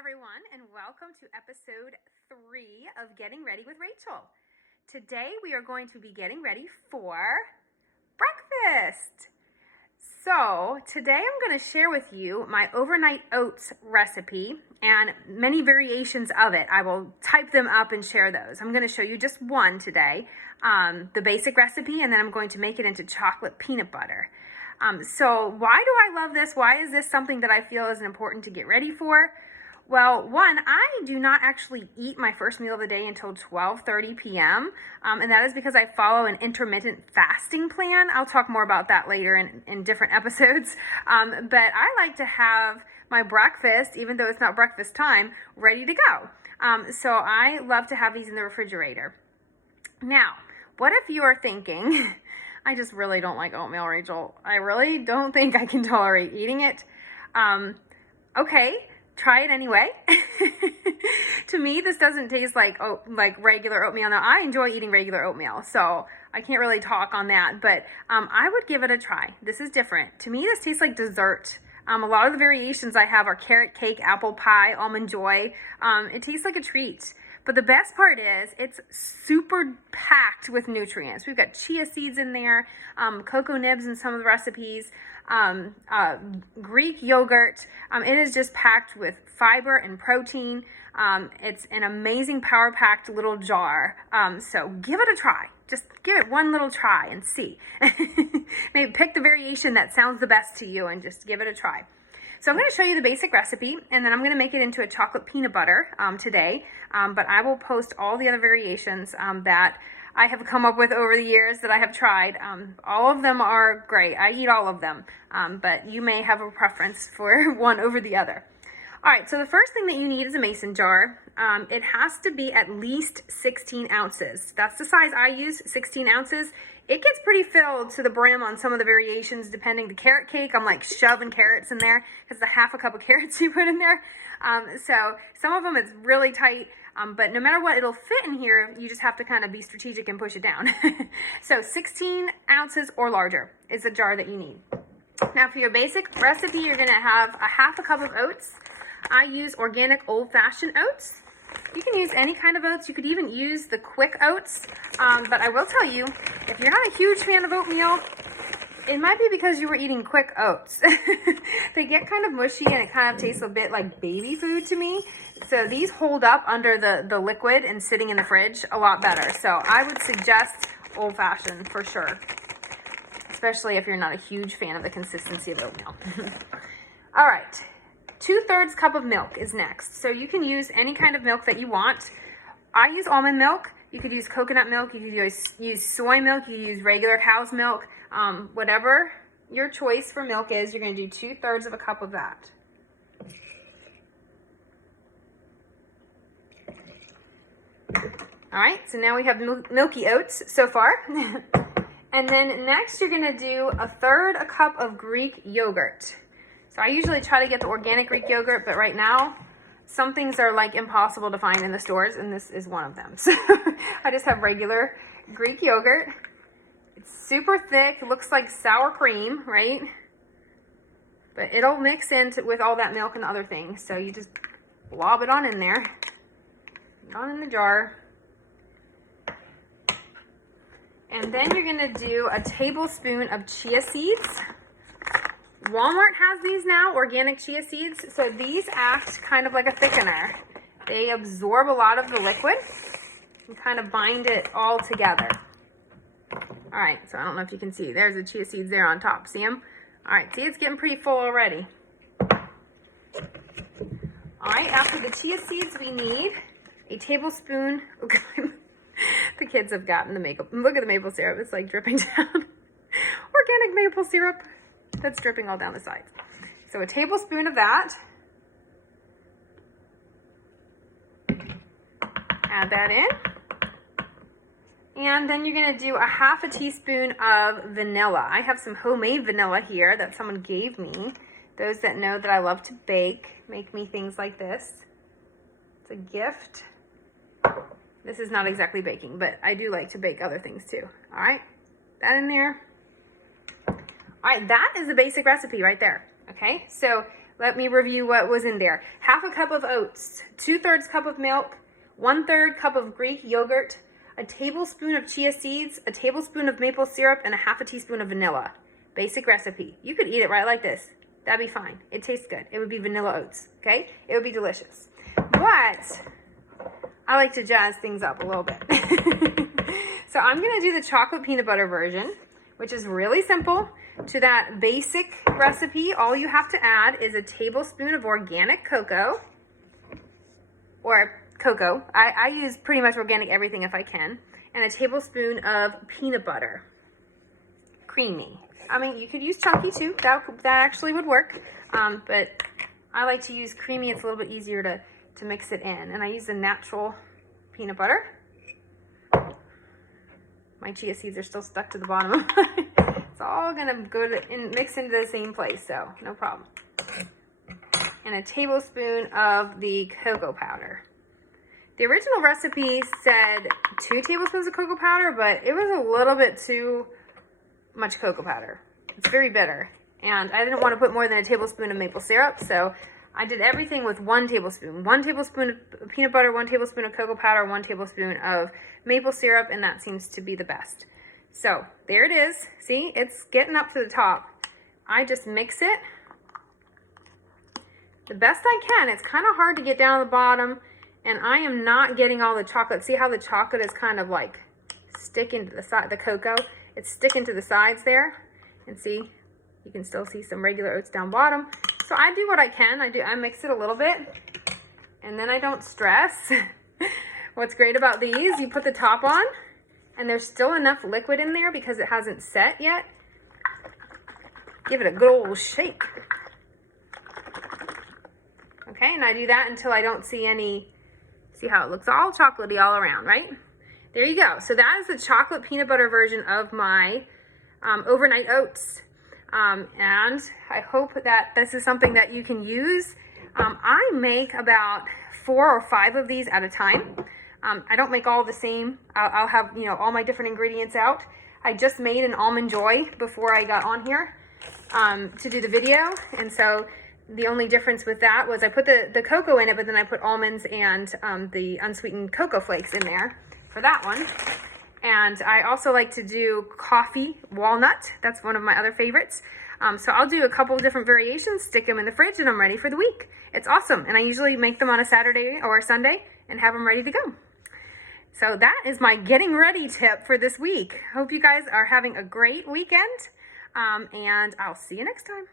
everyone, and welcome to episode 3 of Getting Ready with Rachel. Today we are going to be getting ready for breakfast. So today I'm going to share with you my overnight oats recipe and many variations of it. I will type them up and share those. I'm going to show you just one today, the basic recipe, and then I'm going to make it into chocolate peanut butter. So why do I love this? Why is this something that I feel is important to get ready for? Well, one, I do not actually eat my first meal of the day until 12:30 p.m., and that is because I follow an intermittent fasting plan. I'll talk more about that later in different episodes, but I like to have my breakfast, even though it's not breakfast time, ready to go. So I love to have these in the refrigerator. Now, what if you are thinking, I just really don't like oatmeal, Rachel. I really don't think I can tolerate eating it. Okay. Try it anyway. To me, this doesn't taste like regular oatmeal. Now, I enjoy eating regular oatmeal, so I can't really talk on that, but I would give it a try. This is different. To me, this tastes like dessert. A lot of the variations I have are carrot cake, apple pie, almond joy. It tastes like a treat. But the best part is it's super packed with nutrients. We've got chia seeds in there, cocoa nibs in some of the recipes, Greek yogurt. It is just packed with fiber and protein. It's an amazing power-packed little jar. So give it a try. Just give it one little try and see. Maybe pick the variation that sounds the best to you and just give it a try. So I'm going to show you the basic recipe, and then I'm going to make it into a chocolate peanut butter today, but I will post all the other variations that I have come up with over the years that I have tried. All of them are great. I eat all of them, but you may have a preference for one over the other. All right, so the first thing that you need is a mason jar. It has to be at least 16 ounces. That's the size I use, 16 ounces. It gets pretty filled to the brim on some of the variations, depending. The carrot cake, I'm like shoving carrots in there because it's a half a cup of carrots you put in there. So some of them it's really tight, but no matter what, it'll fit in here. You just have to kind of be strategic and push it down. So 16 ounces or larger is the jar that you need. Now for your basic recipe, you're gonna have a half a cup of oats. I use organic old-fashioned oats. You can use any kind of oats. You could even use the quick oats. But I will tell you, if you're not a huge fan of oatmeal, it might be because you were eating quick oats. They get kind of mushy and it kind of tastes a bit like baby food to me. So these hold up under the liquid and sitting in the fridge a lot better. So I would suggest old-fashioned for sure, especially if you're not a huge fan of the consistency of oatmeal. All right. 2/3 cup of milk is next. So you can use any kind of milk that you want. I use almond milk. You could use coconut milk. You could use soy milk. You could use regular cow's milk. Whatever your choice for milk is, you're going to do 2/3 of a cup of that. All right, so now we have milky oats so far. And then next you're going to do 1/3 cup of Greek yogurt. So I usually try to get the organic Greek yogurt, but right now, some things are like impossible to find in the stores, and this is one of them. So I just have regular Greek yogurt. It's super thick, it looks like sour cream, right? But it'll mix in with all that milk and other things. So you just blob it on in there, on in the jar. And then you're gonna do a tablespoon of chia seeds. Walmart has these now, organic chia seeds. So these act kind of like a thickener. They absorb a lot of the liquid and kind of bind it all together. All right, so I don't know if you can see. There's the chia seeds there on top. See them? All right, see, it's getting pretty full already. All right, after the chia seeds, we need a tablespoon. The kids have gotten the maple. Look at the maple syrup. It's like dripping down. Organic maple syrup. That's dripping all down the sides. So a tablespoon of that. Add that in. And then you're going to do a half a teaspoon of vanilla. I have some homemade vanilla here that someone gave me. Those that know that I love to bake make me things like this. It's a gift. This is not exactly baking, but I do like to bake other things too. All right, that in there. All right, that is the basic recipe right there. Okay, so let me review what was in there. 1/2 cup of oats, 2/3 cup of milk, 1/3 cup of Greek yogurt, a tablespoon of chia seeds, a tablespoon of maple syrup, and a 1/2 teaspoon of vanilla. Basic recipe. You could eat it right like this. That'd be fine. It tastes good. It would be vanilla oats, okay? It would be delicious. But I like to jazz things up a little bit. So I'm gonna do the chocolate peanut butter version, which is really simple. To that basic recipe, all you have to add is a tablespoon of organic cocoa, or cocoa. I use pretty much organic everything if I can, and a tablespoon of peanut butter. Creamy. I mean, you could use chunky too. That actually would work, but I like to use creamy. It's a little bit easier to mix it in, and I use the natural peanut butter. My chia seeds are still stuck to the bottom. It's all gonna go mix into the same place, so no problem. And a tablespoon of the cocoa powder. The original recipe said 2 tablespoons of cocoa powder, but it was a little bit too much cocoa powder. It's very bitter, and I didn't want to put more than a tablespoon of maple syrup, so I did everything with 1 tablespoon. 1 tablespoon of peanut butter, 1 tablespoon of cocoa powder, 1 tablespoon of maple syrup, and that seems to be the best. So there it is. See, it's getting up to the top. I just mix it the best I can. It's kind of hard to get down to the bottom, and I am not getting all the chocolate. See how the chocolate is kind of like sticking to the side, the cocoa? It's sticking to the sides there. And see, you can still see some regular oats down bottom. So I do what I can. I mix it a little bit, and then I don't stress. What's great about these, you put the top on, and there's still enough liquid in there because it hasn't set yet. Give it a good old shake. Okay, and I do that until I don't see any, see how it looks all chocolatey all around, right? There you go. So that is the chocolate peanut butter version of my overnight oats. And I hope that this is something that you can use. I make about 4 or 5 of these at a time. I don't make all the same. I'll have, you know, all my different ingredients out. I just made an almond joy before I got on here to do the video. And so the only difference with that was I put the cocoa in it, but then I put almonds and the unsweetened cocoa flakes in there for that one. And I also like to do coffee walnut. That's one of my other favorites. So I'll do a couple of different variations, stick them in the fridge, and I'm ready for the week. It's awesome. And I usually make them on a Saturday or a Sunday and have them ready to go. So that is my getting ready tip for this week. Hope you guys are having a great weekend. And I'll see you next time.